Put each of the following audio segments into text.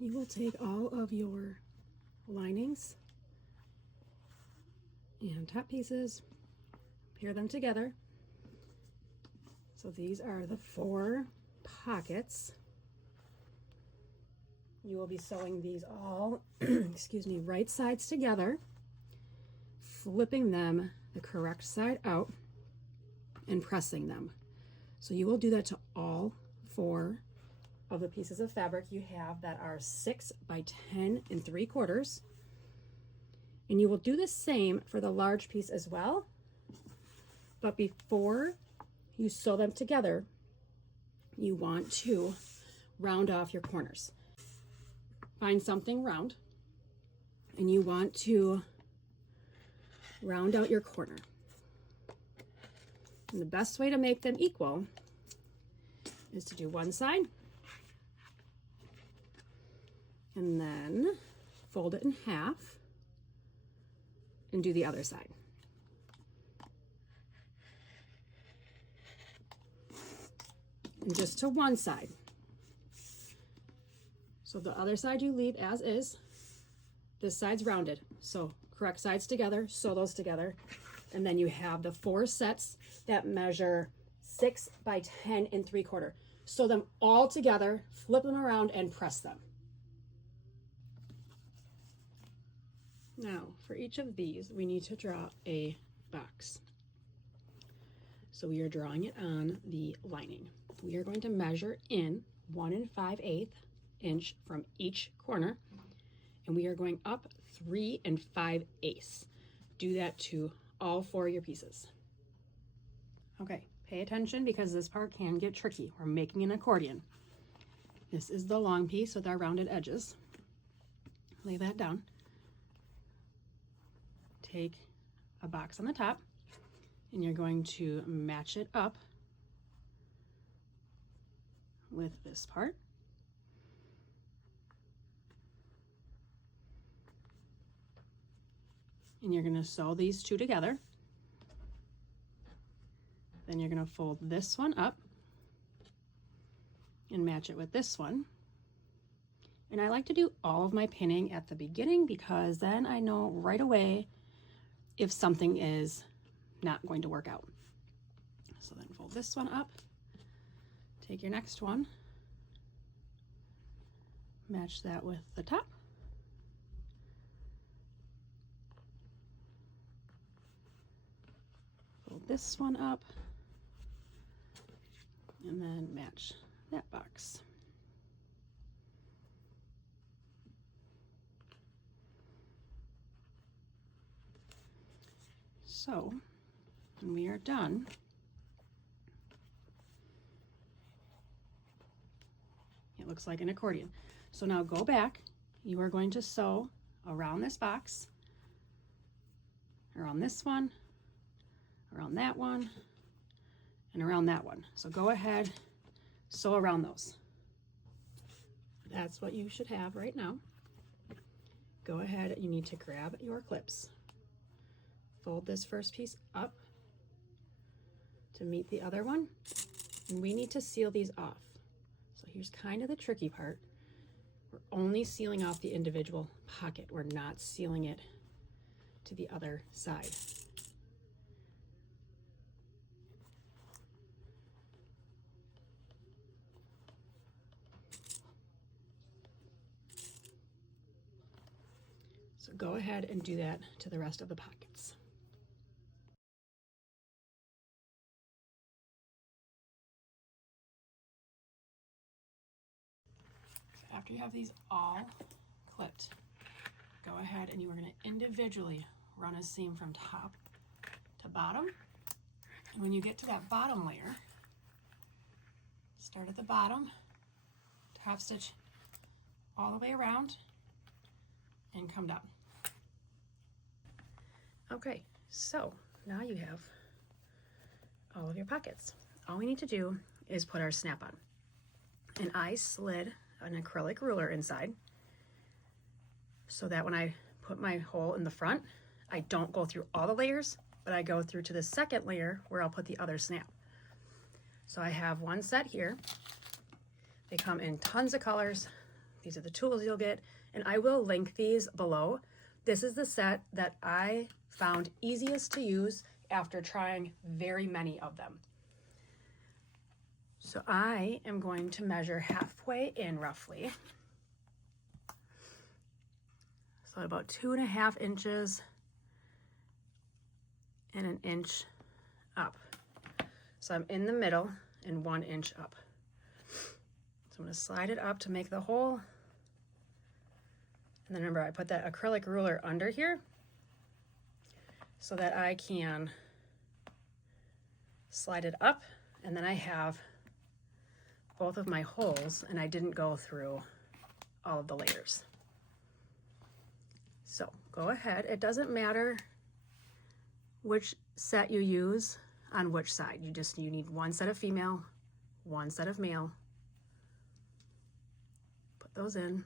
you will take all of your linings and top pieces, pair them together. So these are the 4 pockets. You will be sewing these all, excuse me, right sides together, flipping them the correct side out and pressing them. So you will do that to all 4 of the pieces of fabric you have that are 6 by 10 3/4. And you will do the same for the large piece as well. But before you sew them together, you want to round off your corners. Find something round, and you want to round out your corner. And the best way to make them equal is to do one side and then fold it in half and do the other side. And just to one side. So the other side you leave as is. This side's rounded. So correct sides together, sew those together. And then you have the 4 sets that measure 6 by 10 3/4. Sew them all together, flip them around and press them. Now for each of these, we need to draw a box. So we are drawing it on the lining. We are going to measure in 1 5/8 inch from each corner, and we are going up 3 5/8. Do that to all 4 of your pieces. Okay, pay attention because this part can get tricky. We're making an accordion. This is the long piece with our rounded edges. Lay that down. Take a box on the top, and you're going to match it up with this part. And you're going to sew these 2 together. Then you're going to fold this one up and match it with this one. And I like to do all of my pinning at the beginning because then I know right away if something is not going to work out. So then fold this one up, take your next one, match that with the top. Fold this one up and then match that box. So when we are done, it looks like an accordion. So now go back, you are going to sew around this box, around this one, around that one, and around that one. So go ahead, sew around those. That's what you should have right now. Go ahead, you need to grab your clips. Fold this first piece up to meet the other one, and we need to seal these off. So here's kind of the tricky part. We're only sealing off the individual pocket. We're not sealing it to the other side. So go ahead and do that to the rest of the pockets. After you have these all clipped, go ahead and you are going to individually run a seam from top to bottom. And when you get to that bottom layer, start at the bottom, top stitch all the way around, and come down. Okay, so now you have all of your pockets. All we need to do is put our snap on. And I slid an acrylic ruler inside so that when I put my hole in the front, I don't go through all the layers, but I go through to the second layer where I'll put the other snap. So I have one set here. They come in tons of colors, These are the tools you'll get, and I will link these below. This is the set that I found easiest to use after trying very many of them. So I am going to measure halfway in roughly. So about 2.5 inches and 1 inch up. So I'm in the middle and 1 inch up. So I'm going to slide it up to make the hole. And then remember, I put that acrylic ruler under here so that I can slide it up, and then I have both of my holes, and I didn't go through all of the layers. So go ahead. It doesn't matter which set you use on which side. You need one set of female, one set of male. Put those in.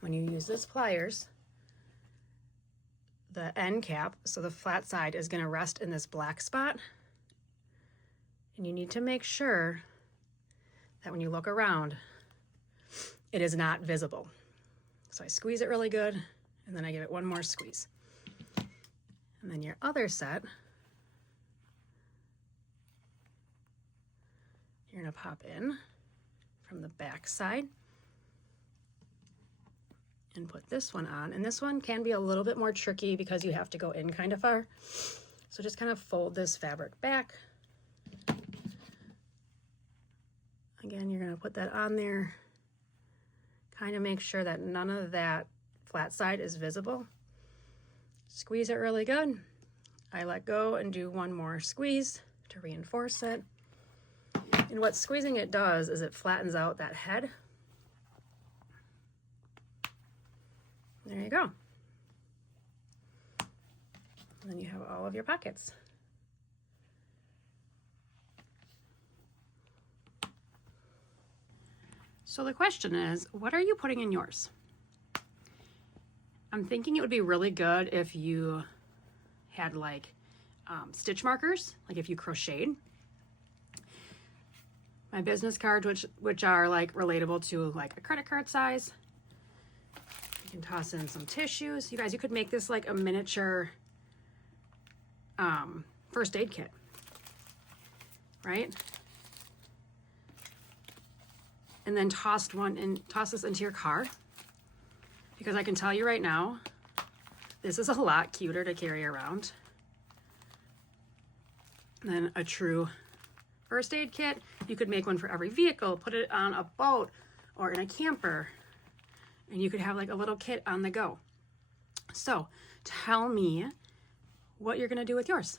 When you use this pliers, the end cap, so the flat side, is going to rest in this black spot. And you need to make sure that when you look around, it is not visible. So I squeeze it really good, and then I give it one more squeeze. And then your other set, you're going to pop in from the back side and put this one on. And this one can be a little bit more tricky because you have to go in kind of far. So just kind of fold this fabric back. Again, you're going to put that on there. Kind of make sure that none of that flat side is visible. Squeeze it really good. I let go and do one more squeeze to reinforce it. And what squeezing it does is it flattens out that head. There you go. And then you have all of your pockets. So the question is, what are you putting in yours? I'm thinking it would be really good if you had like stitch markers, like if you crocheted. My business cards, which are like relatable to like a credit card size. You can toss in some tissues. You guys, you could make this like a miniature first aid kit, right? And then toss this into your car, because I can tell you right now, this is a lot cuter to carry around than a true first aid kit. You could make one for every vehicle, put it on a boat or in a camper, and you could have like a little kit on the go. So tell me what you're gonna do with yours.